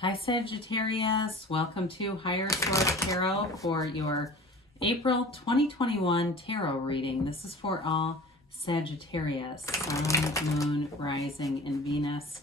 Hi Sagittarius, welcome to Higher Source Tarot for your April 2021 tarot reading. This is for all Sagittarius, Sun, Moon, Rising, and Venus.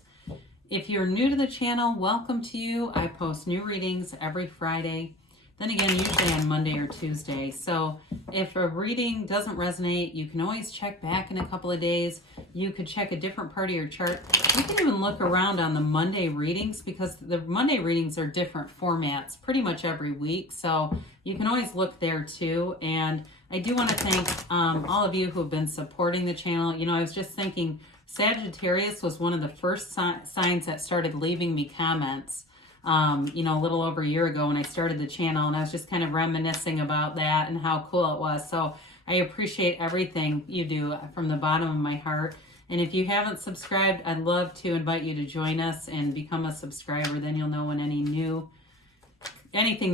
If you're new to the channel, welcome to you. I post new readings every Friday, then again usually on Monday or Tuesday. So if a reading doesn't resonate, you can always check back in a couple of days. You could check a different part of your chart. You can even look around on the Monday readings because the Monday readings are different formats pretty much every week. So you can always look there too. And I do want to thank all of you who have been supporting the channel. You know, I was just thinking Sagittarius was one of the first signs that started leaving me comments, you know, a little over a year ago when I started the channel. And I was just kind of reminiscing about that and how cool it was. So I appreciate everything you do from the bottom of my heart. And if you haven't subscribed, I'd love to invite you to join us and become a subscriber. Then you'll know when anything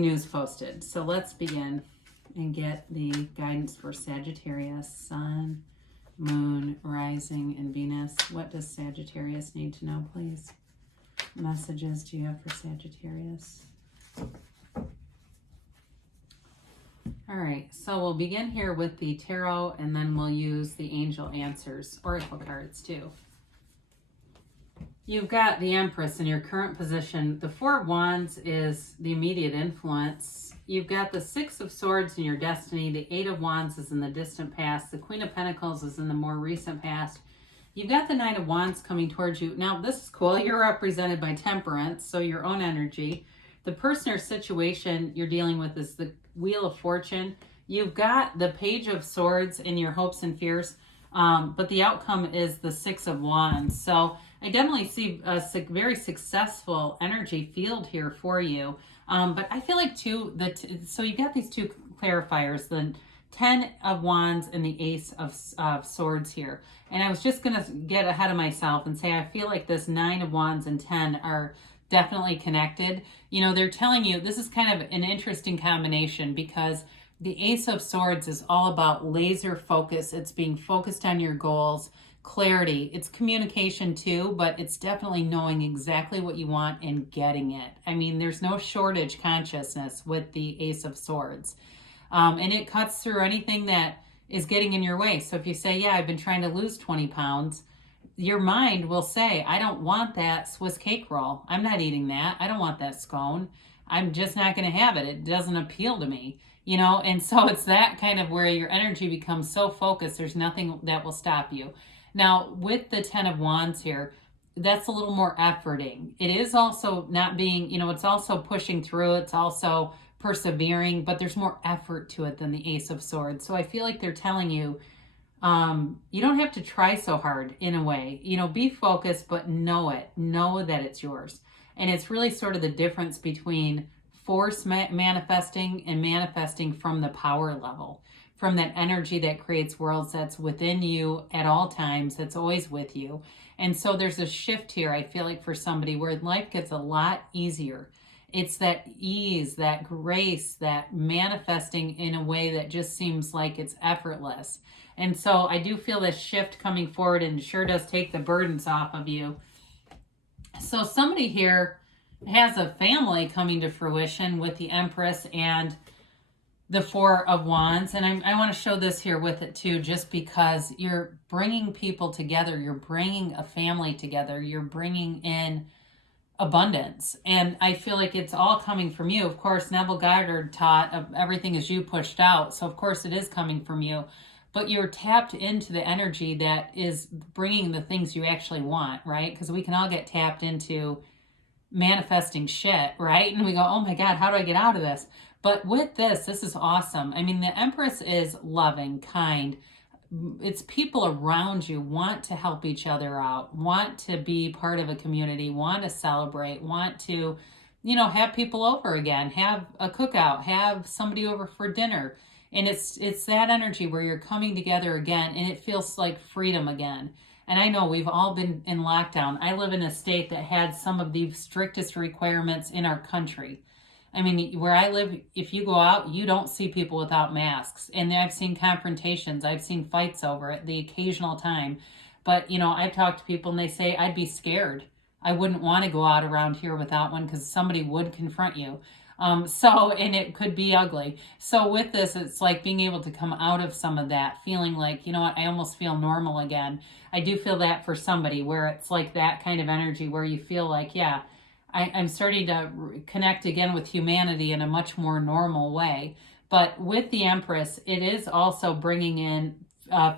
new is posted. So let's begin and get the guidance for Sagittarius, Sun, Moon, Rising, and Venus. What does Sagittarius need to know, please? Messages do you have for Sagittarius? All right, so we'll begin here with the tarot, and then we'll use the angel answers, oracle cards too. You've got the Empress in your current position. The Four of Wands is the immediate influence. You've got the Six of Swords in your destiny. The Eight of Wands is in the distant past. The Queen of Pentacles is in the more recent past. You've got the Knight of Wands coming towards you. Now, this is cool. You're represented by Temperance, so your own energy. The person or situation you're dealing with is the Wheel of Fortune. You've got the Page of Swords in your hopes and fears, but the outcome is the Six of Wands. So I definitely see a very successful energy field here for you. But I feel like too, so you got these two clarifiers, the 10 of Wands and the Ace of Swords here. And I was just going to get ahead of myself and say I feel like this 9 of Wands and 10 are definitely connected. You know, they're telling you this is kind of an interesting combination because the Ace of Swords is all about laser focus. It's being focused on your goals, clarity. It's communication too, but it's definitely knowing exactly what you want and getting it. I mean, there's no shortage consciousness with the Ace of Swords. And it cuts through anything that is getting in your way. So if you say, yeah, I've been trying to lose 20 pounds, your mind will say, I don't want that Swiss cake roll. I'm not eating that. I don't want that scone. I'm just not going to have it. It doesn't appeal to me, you know? And so it's that kind of where your energy becomes so focused, there's nothing that will stop you. Now, with the 10 of Wands here, that's a little more efforting. It is also not being, you know, it's also pushing through. It's also persevering, but there's more effort to it than the Ace of Swords. So I feel like they're telling you, you don't have to try so hard in a way, you know, be focused, but know that it's yours. And it's really sort of the difference between force manifesting and manifesting from the power level, from that energy that creates worlds that's within you at all times, that's always with you. And so there's a shift here, I feel like, for somebody where life gets a lot easier. It's that ease, that grace, that manifesting in a way that just seems like it's effortless. And so I do feel this shift coming forward, and sure does take the burdens off of you. So somebody here has a family coming to fruition with the Empress and the Four of Wands. And I want to show this here with it too, just because you're bringing people together. You're bringing a family together. You're bringing in abundance. And I feel like it's all coming from you. Of course, Neville Goddard taught of everything is you pushed out. So of course it is coming from you, but you're tapped into the energy that is bringing the things you actually want, right? Because we can all get tapped into manifesting shit, right? And we go, oh my God, how do I get out of this? But with this is awesome. I mean, the Empress is loving, kind. It's people around you want to help each other out, want to be part of a community, want to celebrate, want to, you know, have people over again, have a cookout, have somebody over for dinner. And it's that energy where you're coming together again, and it feels like freedom again. And I know we've all been in lockdown. I live in a state that had some of the strictest requirements in our country. I mean, where I live, if you go out, you don't see people without masks. And I've seen confrontations. I've seen fights over it the occasional time. But, you know, I've talked to people and they say, I'd be scared. I wouldn't want to go out around here without one because somebody would confront you. And it could be ugly. So with this, it's like being able to come out of some of that, feeling like, you know what, I almost feel normal again. I do feel that for somebody where it's like that kind of energy where you feel like, yeah, I'm starting to connect again with humanity in a much more normal way. But with the Empress, it is also bringing in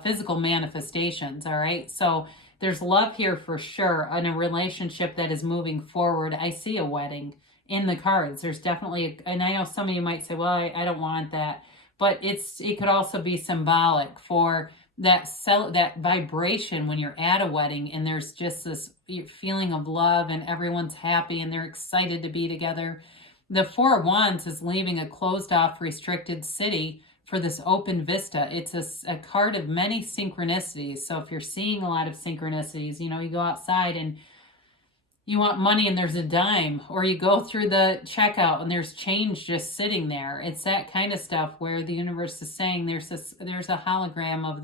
physical manifestations, all right? So there's love here for sure, in a relationship that is moving forward. I see a wedding in the cards. There's definitely, and I know some of you might say, well, I don't want that, but it could also be symbolic for that vibration when you're at a wedding and there's just this feeling of love and everyone's happy and they're excited to be together. The Four of Wands is leaving a closed off, restricted city for this open vista. It's a card of many synchronicities. So if you're seeing a lot of synchronicities, you know, you go outside and you want money and there's a dime, or you go through the checkout and there's change just sitting there. It's that kind of stuff where the universe is saying there's a hologram of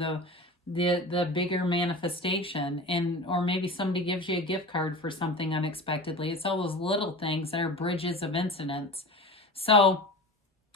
the bigger manifestation, and or maybe somebody gives you a gift card for something unexpectedly. It's all those little things that are bridges of incidents. So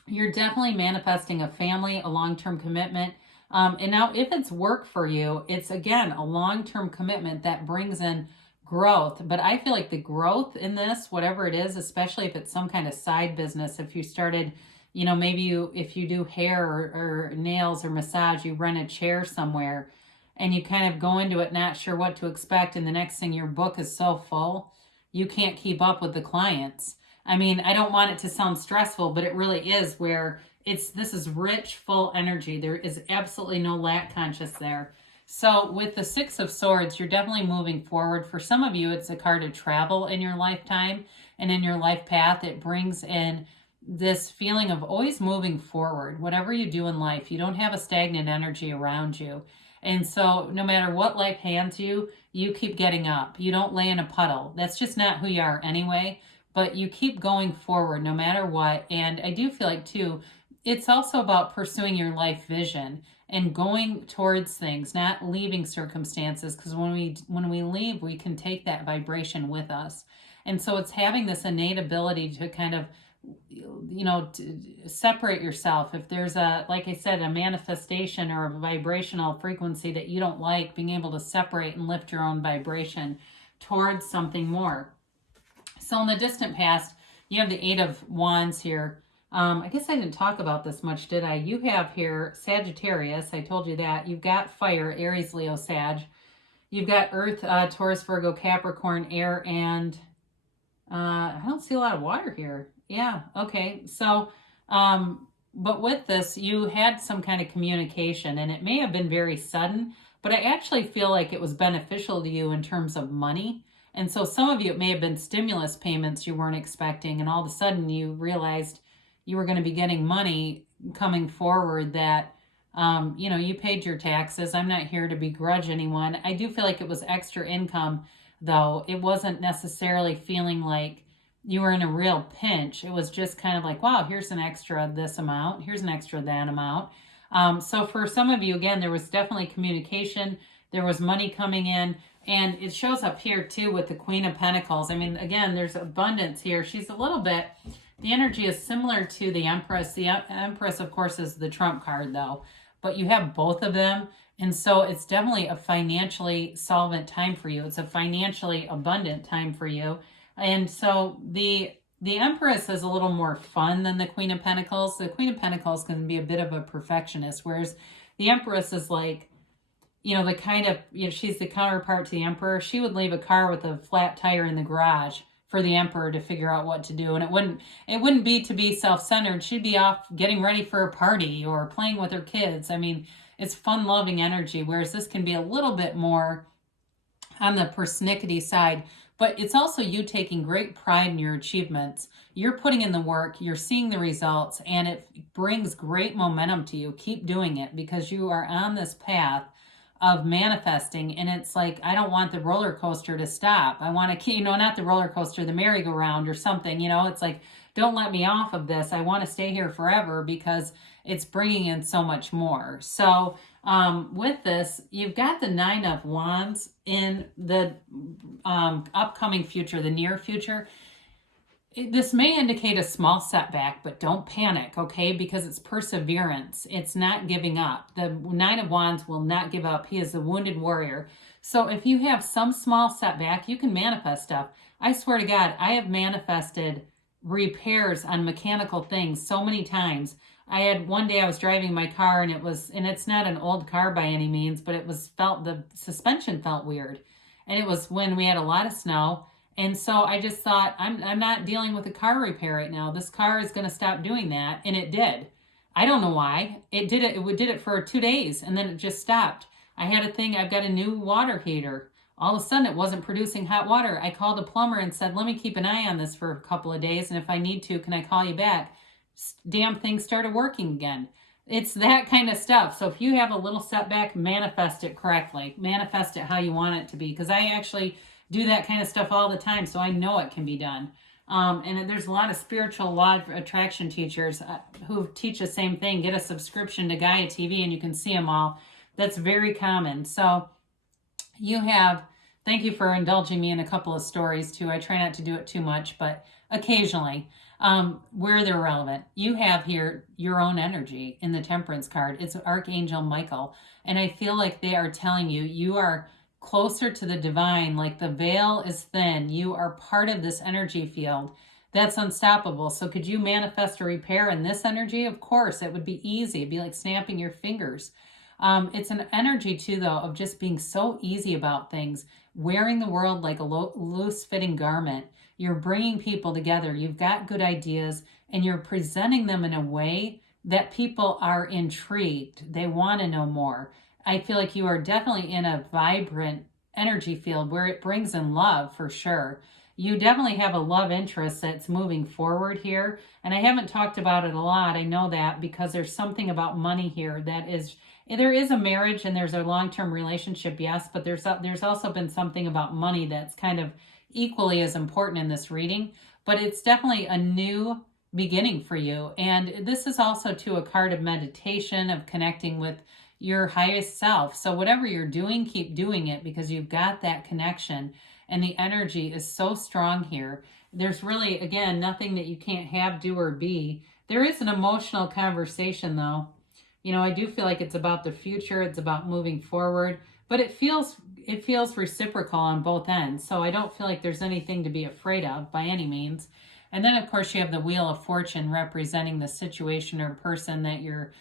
you're definitely manifesting a family, a long-term commitment. And now if it's work for you, it's again a long-term commitment that brings in growth. But I feel like the growth in this, whatever it is, especially if it's some kind of side business, if you started, you know, maybe if you do hair or nails or massage, you rent a chair somewhere and you kind of go into it not sure what to expect, and the next thing your book is so full, you can't keep up with the clients. I mean, I don't want it to sound stressful, but it really is, where this is rich, full energy. There is absolutely no lack conscious there. So with the Six of Swords, you're definitely moving forward. For some of you, it's a card of travel in your lifetime and in your life path. It brings in this feeling of always moving forward. Whatever you do in life, you don't have a stagnant energy around you. And so no matter what life hands you, you keep getting up. You don't lay in a puddle. That's just not who you are anyway. But you keep going forward no matter what. And I do feel like, too, it's also about pursuing your life vision and going towards things, not leaving circumstances, because when we leave, we can take that vibration with us. And so it's having this innate ability to kind of, you know, to separate yourself. If there's like I said, a manifestation or a vibrational frequency that you don't like, being able to separate and lift your own vibration towards something more. So in the distant past, you have the Eight of Wands here. I guess I didn't talk about this much, did I? You have here Sagittarius. I told you that. You've got fire, Aries, Leo, Sag. You've got Earth, Taurus, Virgo, Capricorn, air, and I don't see a lot of water here. Yeah, okay. So, but with this, you had some kind of communication, and it may have been very sudden, but I actually feel like it was beneficial to you in terms of money. And so some of you, it may have been stimulus payments you weren't expecting, and all of a sudden you realized you were going to be getting money coming forward that, you know, you paid your taxes. I'm not here to begrudge anyone. I do feel like it was extra income, though. It wasn't necessarily feeling like you were in a real pinch. It was just kind of like, wow, here's an extra this amount. Here's an extra that amount. So for some of you, again, there was definitely communication. There was money coming in. And it shows up here, too, with the Queen of Pentacles. I mean, again, there's abundance here. She's a little bit... The energy is similar to the Empress. The Empress, of course, is the trump card, though. But you have both of them. And so it's definitely a financially solvent time for you. It's a financially abundant time for you. And so the Empress is a little more fun than the Queen of Pentacles. The Queen of Pentacles can be a bit of a perfectionist, whereas the Empress is like, you know, the kind of, you know, she's the counterpart to the Emperor. She would leave a car with a flat tire in the garage for the Emperor to figure out what to do. And it wouldn't be to be self-centered. She'd be off getting ready for a party or playing with her kids. I mean, it's fun-loving energy, whereas this can be a little bit more on the persnickety side. But it's also you taking great pride in your achievements. You're putting in the work, you're seeing the results, and it brings great momentum to you. Keep doing it because you are on this path of manifesting, and it's like, I don't want the roller coaster to stop. I want to keep, you know, not the roller coaster, the merry-go-round or something, you know, it's like, don't let me off of this. I want to stay here forever because it's bringing in so much more. So with this, you've got the Nine of Wands in the upcoming future, the near future. This may indicate a small setback, but don't panic, okay? Because it's perseverance. It's not giving up. The Nine of Wands will not give up. He is the wounded warrior. So if you have some small setback, you can manifest stuff. I swear to God, I have manifested repairs on mechanical things so many times. I had one day I was driving my car and it's not an old car by any means, but the suspension felt weird. And it was when we had a lot of snow. And so I just thought, I'm not dealing with a car repair right now. This car is going to stop doing that. And it did. I don't know why. It did it for 2 days and then it just stopped. I've got a new water heater. All of a sudden it wasn't producing hot water. I called a plumber and said, let me keep an eye on this for a couple of days. And if I need to, can I call you back? Damn thing started working again. It's that kind of stuff. So if you have a little setback, manifest it correctly. Manifest it how you want it to be. Because I actually do that kind of stuff all the time, so I know it can be done. And there's a lot of spiritual law of attraction teachers who teach the same thing. Get a subscription to Gaia TV and you can see them all. That's very common. So thank you for indulging me in a couple of stories too. I try not to do it too much, but occasionally where they're relevant. You have here your own energy in the Temperance card. It's Archangel Michael. And I feel like they are telling you, you are closer to the divine, like the veil is thin. You are part of this energy field that's unstoppable. So could you manifest a repair in this energy? Of course, it would be easy. It'd be like snapping your fingers. It's an energy too, though, of just being so easy about things, wearing the world like a loose fitting garment. You're bringing people together. You've got good ideas and you're presenting them in a way that people are intrigued. They want to know more. I feel like you are definitely in a vibrant energy field where it brings in love for sure. You definitely have a love interest that's moving forward here. And I haven't talked about it a lot. I know that because there's something about money here there is a marriage and there's a long-term relationship, yes, but there's also been something about money that's kind of equally as important in this reading. But it's definitely a new beginning for you. And this is also too a card of meditation, of connecting with your highest self. So whatever you're doing, keep doing it because you've got that connection and the energy is so strong here. There's really, again, nothing that you can't have, do, or be. There is an emotional conversation though. I do feel like it's about the future. It's about moving forward, but it feels reciprocal on both ends. So I don't feel like there's anything to be afraid of by any means. And then of course you have the Wheel of Fortune representing the situation or person that you're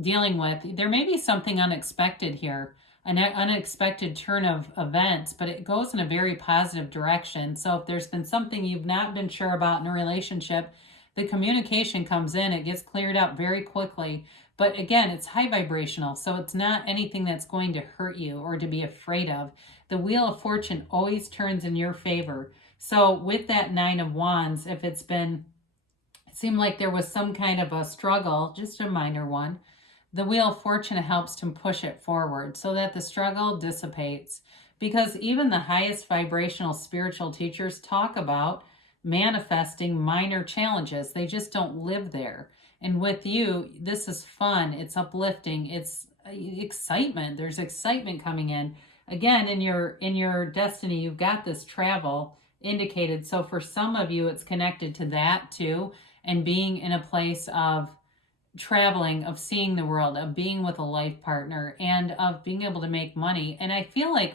dealing with. There may be something unexpected here, an unexpected turn of events, but it goes in a very positive direction. So if there's been something you've not been sure about in a relationship, the communication comes in, it gets cleared up very quickly. But again, it's high vibrational, so it's not anything that's going to hurt you or to be afraid of. The Wheel of Fortune always turns in your favor. So with that Nine of Wands, if it seemed like there was some kind of a struggle, just a minor one, the Wheel of Fortune helps to push it forward so that the struggle dissipates. Because even the highest vibrational spiritual teachers talk about manifesting minor challenges. They just don't live there. And with you, this is fun. It's uplifting. It's excitement. There's excitement coming in. Again, in your destiny, you've got this travel indicated. So for some of you, it's connected to that too. And being in a place of traveling, of seeing the world, of being with a life partner, and of being able to make money. And I feel like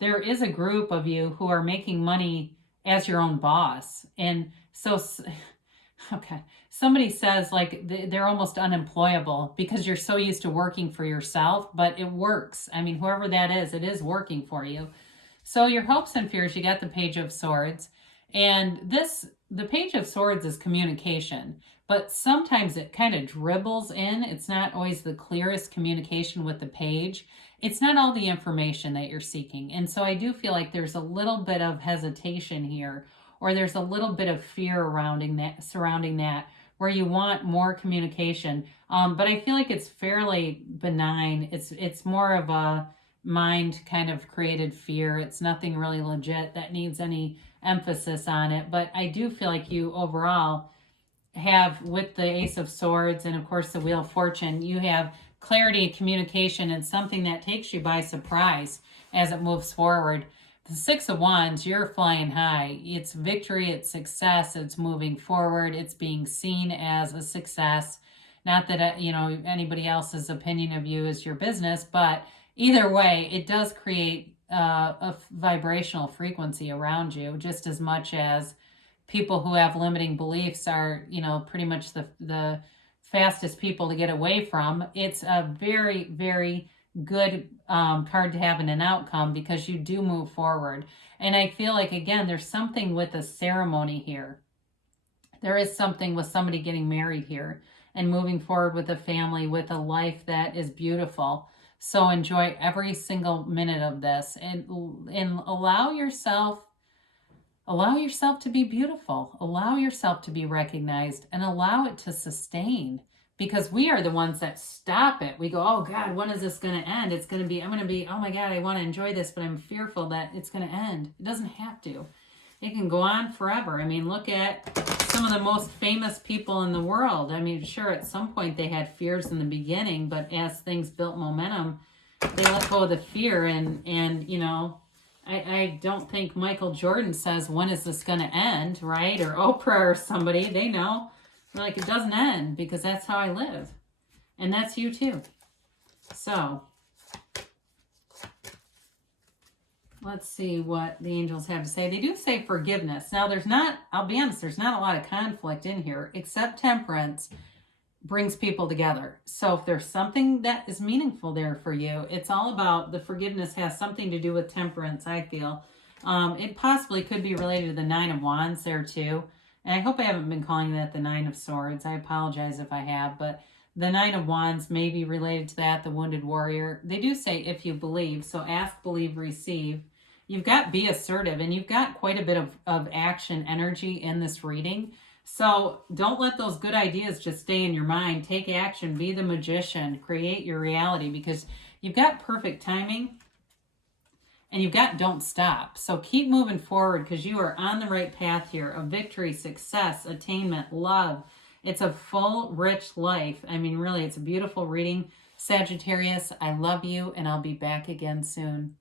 there is a group of you who are making money as your own boss. And so, okay, somebody says like they're almost unemployable because you're so used to working for yourself, but it works. I mean, whoever that is, it is working for you. So your hopes and fears, you got the Page of Swords. And the Page of Swords is communication, but sometimes it kind of dribbles in. It's not always the clearest communication with the page. It's not all the information that you're seeking. And so I do feel like there's a little bit of hesitation here, or there's a little bit of fear surrounding that, where you want more communication. But I feel like it's fairly benign. It's more of a mind kind of created fear. It's nothing really legit that needs any emphasis on it. But I do feel like you overall, have with the Ace of Swords and of course the Wheel of Fortune, you have clarity, communication, and something that takes you by surprise as it moves forward. The Six of Wands, you're flying high. It's victory, it's success, it's moving forward, it's being seen as a success. Not that, you know, anybody else's opinion of you is your business, but either way, it does create a vibrational frequency around you, just as much as people who have limiting beliefs are, you know, pretty much the fastest people to get away from. It's a very, very good card to have in an outcome because you do move forward. And I feel like, again, there's something with a ceremony here. There is something with somebody getting married here and moving forward with a family, with a life that is beautiful. So enjoy every single minute of this and allow yourself to be beautiful. Allow yourself to be recognized and allow it to sustain, because we are the ones that stop it. We go, oh God, when is this going to end? I'm going to be, oh my God, I want to enjoy this, but I'm fearful that it's going to end. It doesn't have to. It can go on forever. I mean, look at some of the most famous people in the world. I mean, sure, at some point they had fears in the beginning, but as things built momentum, they let go of the fear. And you know, I don't think Michael Jordan says, when is this going to end, right? Or Oprah or somebody, they know. They're like, it doesn't end because that's how I live. And that's you too. So let's see what the angels have to say. They do say forgiveness. Now, I'll be honest, there's not a lot of conflict in here, except temperance brings people together. So if there's something that is meaningful there for you, it's all about the forgiveness has something to do with temperance, I feel. It possibly could be related to the Nine of Wands there too. And I hope I haven't been calling that the Nine of Swords. I apologize if I have, but the Nine of Wands may be related to that, the Wounded Warrior. They do say if you believe, so ask, believe, receive. You've got be assertive, and you've got quite a bit of action energy in this reading. So don't let those good ideas just stay in your mind. Take action, be the magician, create your reality, because you've got perfect timing and you've got don't stop. So keep moving forward because you are on the right path here of victory, success, attainment, love. It's a full, rich life. I mean, really, it's a beautiful reading. Sagittarius, I love you, and I'll be back again soon.